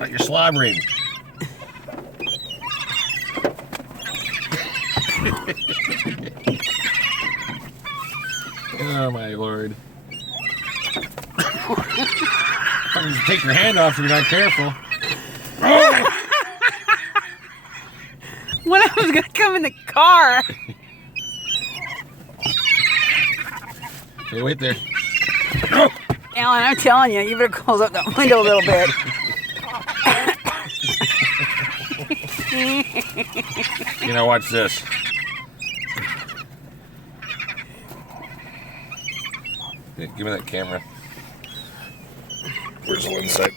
Like you're slobbering. Oh my lord. Just take your hand off if you're not careful. Oh! One of them's gonna come in the car. Hey, wait there. Alan, I'm telling you, you better close up that window a little bit. You know, watch this. Yeah, give me that camera. Where's the inside?